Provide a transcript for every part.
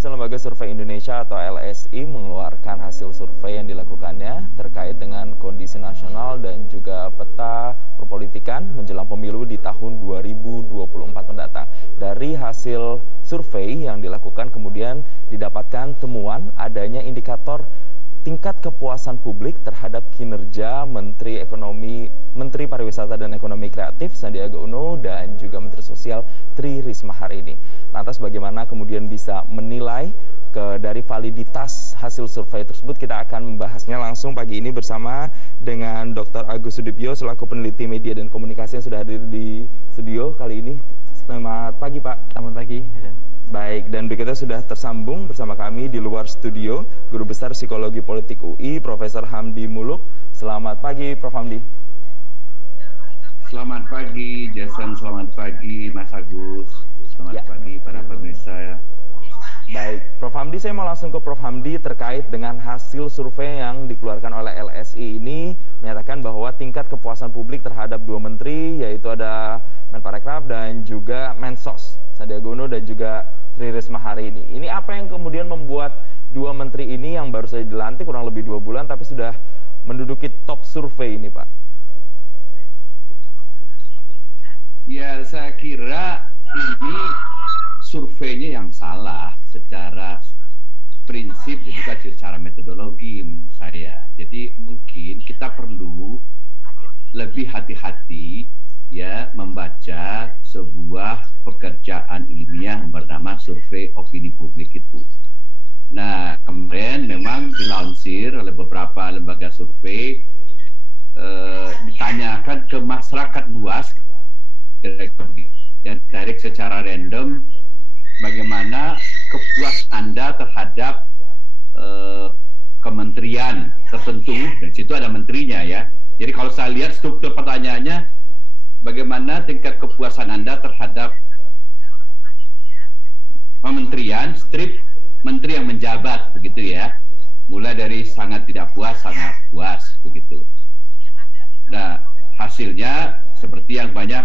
Pemirsa, Lembaga Survei Indonesia atau LSI mengeluarkan hasil survei yang dilakukannya terkait dengan kondisi nasional dan juga peta perpolitikan menjelang pemilu di tahun 2024 mendatang. Dari hasil survei yang dilakukan kemudian didapatkan temuan adanya indikator tingkat kepuasan publik terhadap kinerja Menteri Pariwisata dan Ekonomi Kreatif Sandiaga Uno dan juga Menteri Sosial Tri Risma hari ini. Lantas bagaimana kemudian bisa menilai dari validitas hasil survei tersebut? Kita akan membahasnya langsung pagi ini bersama dengan Dr. Agus Sudibyo selaku peneliti media dan komunikasi yang sudah hadir di studio kali ini. Selamat pagi, Pak. Selamat pagi. Baik, dan berikutnya sudah tersambung bersama kami di luar studio, Guru Besar Psikologi Politik UI, Profesor Hamdi Muluk. Selamat pagi, Prof. Hamdi. Selamat pagi, Jason. Selamat pagi, Mas Agus. Selamat pagi, para pemirsa. Baik, Prof. Hamdi, saya mau langsung ke Prof. Hamdi terkait dengan hasil survei yang dikeluarkan oleh LSI ini menyatakan bahwa tingkat kepuasan publik terhadap dua menteri, yaitu ada Menparekraf dan juga Mensos, Sandiaga Uno dan juga Tri Risma hari ini. Ini apa yang kemudian membuat dua menteri ini yang baru saja dilantik kurang lebih 2 bulan tapi sudah menduduki top survei ini, Pak? Ya, saya kira ini surveinya yang salah secara prinsip dan juga secara metodologi menurut saya. Jadi mungkin kita perlu lebih hati-hati ya membaca sebuah pekerjaan ilmiah yang bernama survei opini publik itu. Nah, kemarin memang dilansir oleh beberapa lembaga survei, ditanyakan ke masyarakat luas yang ditarik secara random bagaimana kepuasan Anda terhadap kementerian tertentu, dan situ ada menterinya ya. Jadi kalau saya lihat struktur pertanyaannya, bagaimana tingkat kepuasan Anda terhadap kementerian, strip menteri yang menjabat, begitu ya. Mulai dari sangat tidak puas, sangat puas, begitu. Nah, hasilnya seperti yang banyak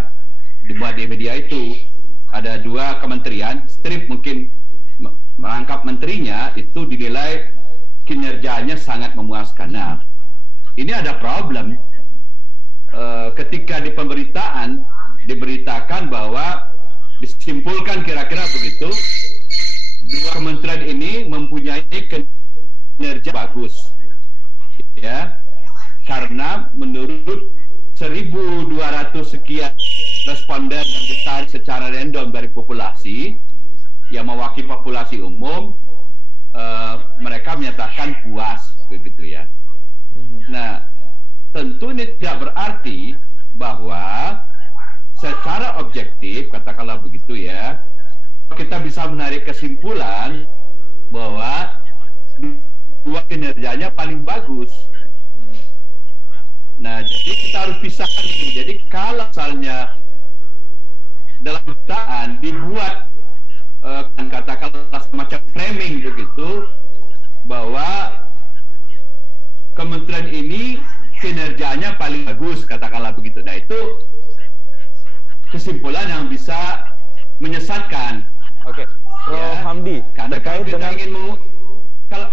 dibuat di media itu, ada 2 kementerian, strip mungkin merangkap menterinya itu dinilai kinerjanya sangat memuaskan. Nah, ini ada problem. Ketika di pemberitaan diberitakan bahwa disimpulkan kira-kira begitu, 2 kementerian ini mempunyai kinerja bagus ya, karena menurut 1.200 sekian responden yang ditarik secara random dari populasi yang mewakili populasi umum, mereka menyatakan puas begitu ya. Nah, tentu ini tidak berarti bahwa secara objektif, katakanlah begitu ya, kita bisa menarik kesimpulan bahwa 2 kinerjanya paling bagus. Nah, jadi kita harus pisahkan ini. Jadi kalau misalnya dalam pemberitaan dibuat katakanlah semacam framing begitu, bahwa kementerian ini kinerjanya paling bagus, katakanlah begitu. Nah, itu kesimpulan yang bisa menyesatkan. Oke, Prof. Hamdi, terkait dengan kalau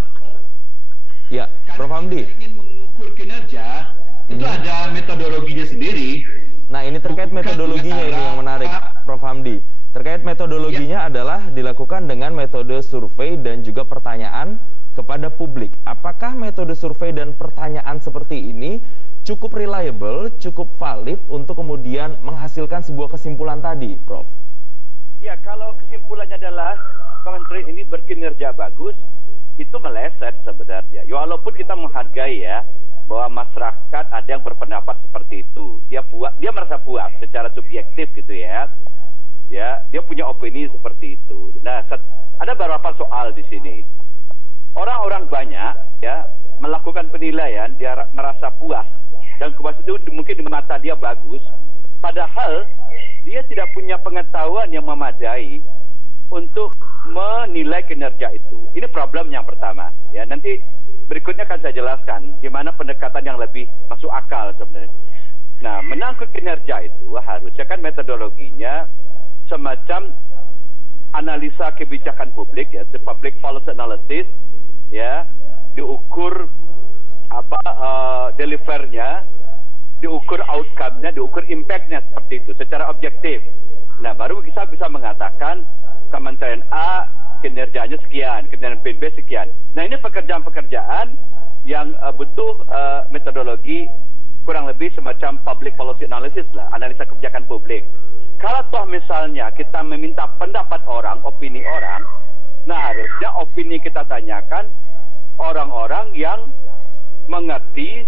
ya, Prof. Hamdi ingin mengukur kinerja itu ada metodologinya sendiri. Nah, ini terkait metodologinya ini yang menarik, Prof. Hamdi. Terkait metodologinya adalah dilakukan dengan metode survei dan juga pertanyaan kepada publik. Apakah metode survei dan pertanyaan seperti ini cukup reliable, cukup valid untuk kemudian menghasilkan sebuah kesimpulan tadi, Prof? Ya, kalau kesimpulannya adalah kementerian ini berkinerja bagus, itu meleset sebenarnya. Ya, walaupun kita menghargai ya bahwa masyarakat ada yang berpendapat seperti itu, dia merasa puas secara subjektif gitu ya. Ya, dia punya opini seperti itu. Nah, ada beberapa soal di sini. Orang-orang banyak ya melakukan penilaian, dia merasa puas dan puas itu mungkin di mata dia bagus, padahal dia tidak punya pengetahuan yang memadai untuk menilai kinerja itu. Ini problem yang pertama. Ya, nanti berikutnya akan saya jelaskan gimana pendekatan yang lebih masuk akal sebenarnya. Nah, menangkut kinerja itu harusnya kan metodologinya semacam analisa kebijakan publik, ya, public policy analysis, ya, diukur delivernya, diukur outcome-nya, diukur impact-nya seperti itu secara objektif. Nah, baru kita bisa mengatakan Kementerian A kinerjanya sekian, kinerja B sekian. Nah, ini pekerjaan-pekerjaan yang butuh metodologi kurang lebih semacam public policy analysis lah, analisa kebijakan publik. Kalau toh misalnya kita meminta pendapat orang, opini orang, nah harusnya opini kita tanyakan orang-orang yang mengerti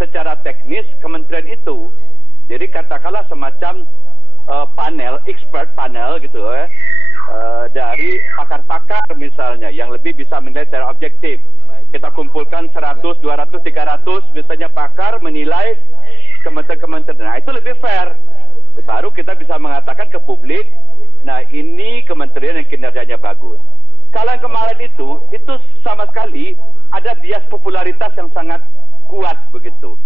secara teknis kementerian itu. Jadi katakanlah semacam panel, expert panel gitu ya, dari pakar-pakar misalnya yang lebih bisa menilai secara objektif. Kita kumpulkan 100, 200, 300 misalnya pakar menilai kementerian-kementerian. Nah, itu lebih fair. Baru kita bisa mengatakan ke publik, nah ini kementerian yang kinerjanya bagus. Kalau yang kemarin itu sama sekali ada bias popularitas yang sangat kuat begitu.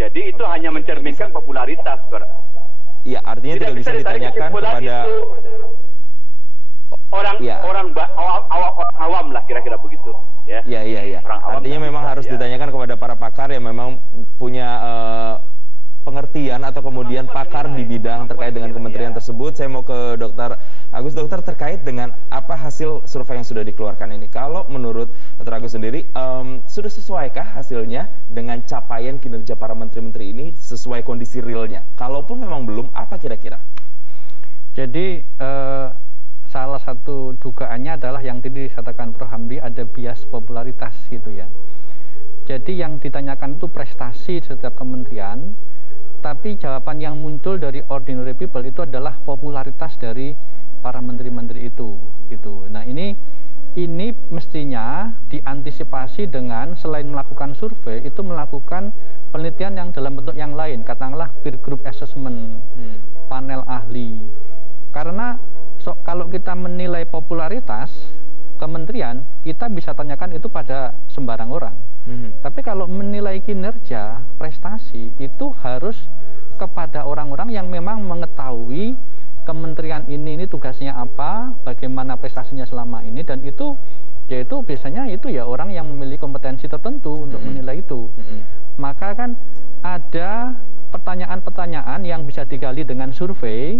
Jadi itu hanya mencerminkan popularitas. Iya, artinya tidak bisa ditanyakan kepada orang awam lah, kira-kira begitu. Ya. Iya. Artinya memang harus ditanyakan kepada para pakar yang memang punya pengertian atau kemudian pakar di bidang terkait dengan kementerian tersebut. Saya mau ke Dr. Agus. Dokter, terkait dengan apa hasil survei yang sudah dikeluarkan ini, kalau menurut Dr. Agus sendiri, sudah sesuaikah hasilnya dengan capaian kinerja para menteri-menteri ini sesuai kondisi realnya? Kalaupun memang belum, apa kira-kira? Jadi salah satu dugaannya adalah yang tadi dikatakan Prof. Hamdi, ada bias popularitas gitu ya. Jadi yang ditanyakan itu prestasi setiap kementerian, tapi jawaban yang muncul dari ordinary people itu adalah popularitas dari para menteri-menteri itu gitu. Nah, ini mestinya diantisipasi dengan selain melakukan survei itu melakukan penelitian yang dalam bentuk yang lain, katakanlah peer group assessment, panel ahli. Karena kalau kita menilai popularitas kementerian, kita bisa tanyakan itu pada sembarang orang. Tapi kalau menilai kinerja, prestasi, itu harus kepada orang-orang yang memang mengetahui kementerian ini tugasnya apa, bagaimana prestasinya selama ini, dan itu yaitu biasanya itu ya orang yang memiliki kompetensi tertentu untuk menilai itu. Maka kan ada pertanyaan-pertanyaan yang bisa digali dengan survei,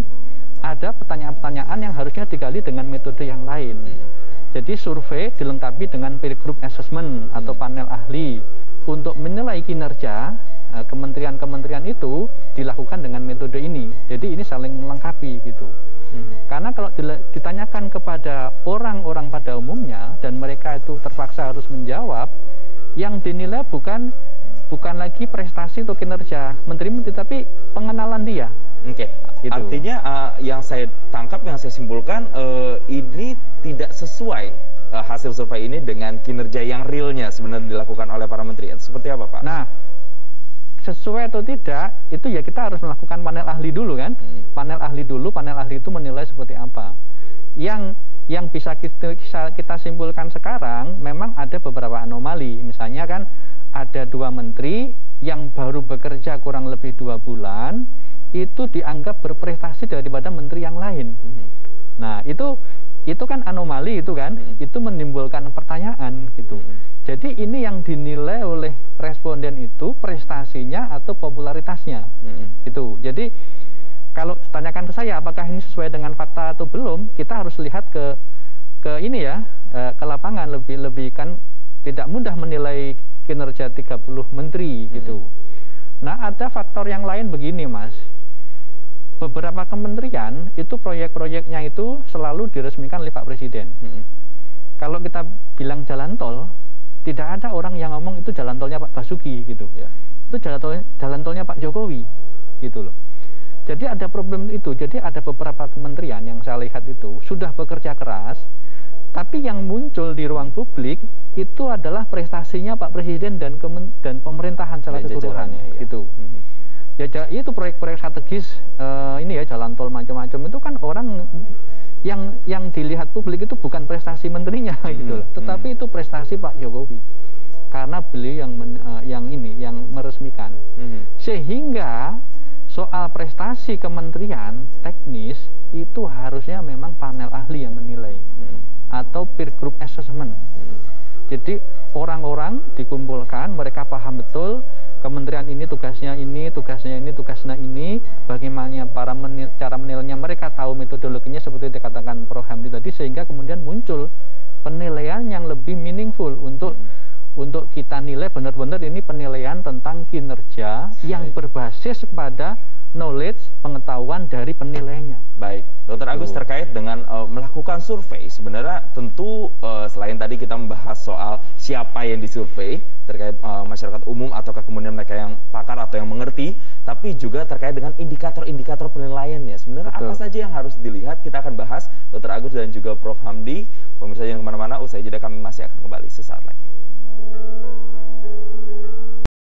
ada pertanyaan-pertanyaan yang harusnya digali dengan metode yang lain. Jadi survei dilengkapi dengan peer group assessment atau panel ahli untuk menilai kinerja kementerian-kementerian itu dilakukan dengan metode ini. Jadi ini saling melengkapi gitu. Karena kalau ditanyakan kepada orang-orang pada umumnya dan mereka itu terpaksa harus menjawab, yang dinilai bukan lagi prestasi atau kinerja menteri-menteri, tapi pengenalan dia. Oke. Gitu. Artinya yang saya tangkap, yang saya simpulkan, ini tidak sesuai hasil survei ini dengan kinerja yang realnya sebenarnya dilakukan oleh para menteri. Seperti apa, Pak? Nah, sesuai atau tidak, itu ya kita harus melakukan panel ahli dulu kan. Panel ahli dulu, panel ahli itu menilai seperti apa. Yang bisa kita simpulkan sekarang, memang ada beberapa anomali. Misalnya kan, ada 2 menteri yang baru bekerja kurang lebih 2 bulan, itu dianggap berprestasi daripada menteri yang lain. Nah, itu kan anomali itu kan, itu menimbulkan pertanyaan gitu. Jadi ini yang dinilai oleh responden itu prestasinya atau popularitasnya. Itu. Jadi kalau tanyakan ke saya apakah ini sesuai dengan fakta atau belum, kita harus lihat ke ini ya, ke lapangan. Lebih kan tidak mudah menilai kinerja 30 menteri gitu. Nah, ada faktor yang lain begini, Mas. Beberapa kementerian itu proyek-proyeknya itu selalu diresmikan oleh Pak Presiden. Kalau kita bilang jalan tol, tidak ada orang yang ngomong itu jalan tolnya Pak Basuki gitu. Itu jalan tolnya Pak Jokowi gitu loh. Jadi ada problem itu. Jadi ada beberapa kementerian yang saya lihat itu sudah bekerja keras, tapi yang muncul di ruang publik itu adalah prestasinya Pak Presiden dan pemerintahan secara keseluruhan gitu. Ya itu proyek-proyek strategis ini ya, jalan tol macam-macam itu kan orang yang dilihat publik itu bukan prestasi menterinya gitu loh, tetapi itu prestasi Pak Jokowi karena beliau yang meresmikan. Sehingga soal prestasi kementerian teknis itu harusnya memang panel ahli yang menilai atau peer group assessment. Jadi orang-orang dikumpulkan, mereka paham betul kementerian ini tugasnya ini, tugasnya ini, tugasnya ini, bagaimana cara menilainya, mereka tahu metodologinya seperti dikatakan Prof. Hamdi tadi, sehingga kemudian muncul penilaian yang lebih meaningful untuk kita nilai benar-benar ini penilaian tentang kinerja yang berbasis pada knowledge, pengetahuan dari penilainya. Baik, Dr. Agus, terkait dengan melakukan survei, sebenarnya tentu selain tadi kita membahas soal siapa yang disurvei, terkait masyarakat umum ataukah kemudian mereka yang pakar atau yang mengerti, tapi juga terkait dengan indikator-indikator penilaiannya. Sebenarnya apa saja yang harus dilihat, kita akan bahas, Dr. Agus dan juga Prof. Hamdi. Pemirsa jangan kemana-mana, usai jeda kami masih akan kembali sesaat lagi.